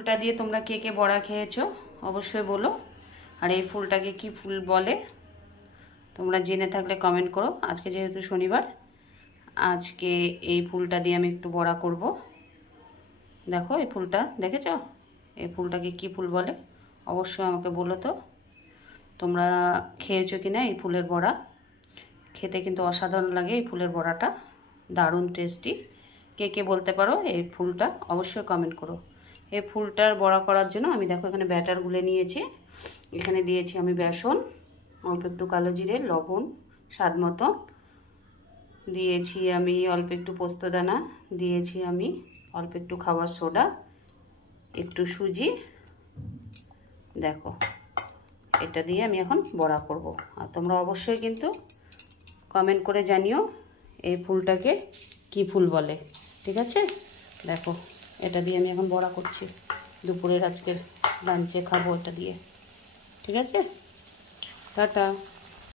ফুলটা দিয়ে তোমরা কে কে বড়া খেয়েছো অবশ্যই বলো। আর এই ফুলটাকে কি ফুল বলে তোমরা জেনে থাকলে কমেন্ট করো। আজকে যেহেতু শনিবার, আজকে এই ফুলটা দিয়ে আমি একটু বড়া করব। দেখো এই ফুলটা দেখেছো, এই ফুলটাকে কি ফুল বলে অবশ্যই আমাকে বলো তো। তোমরা খেয়েছো কি না এই ফুলের বড়া? খেতে কিন্তু অসাধারণ লাগে এই ফুলের বড়াটা, দারুণ টেস্টি। কে কে বলতে পারো এই ফুলটা অবশ্যই কমেন্ট করো। এই ফুলটার বড়া করার জন্য আমি দেখো এখানে ব্যাটার গুলে নিয়েছি। এখানে দিয়েছি আমি বেসন, অল্প একটু কালো জিরে, লবণ স্বাদ মতো, দিয়েছি আমি অল্প একটু পোস্তদানা, দিয়েছি আমি অল্প একটু খাবার সোডা, একটু সুজি। দেখো এটা দিয়ে আমি এখন বড়া করব। আর তোমরা অবশ্যই কিন্তু কমেন্ট করে জানিও এই ফুলটাকে কি ফুল বলে, ঠিক আছে? দেখো এটা দিয়ে আমি এখন বড়া করছি, দুপুরের আজকের লাঞ্চে খাবো এটা দিয়ে, ঠিক আছে? টাটা।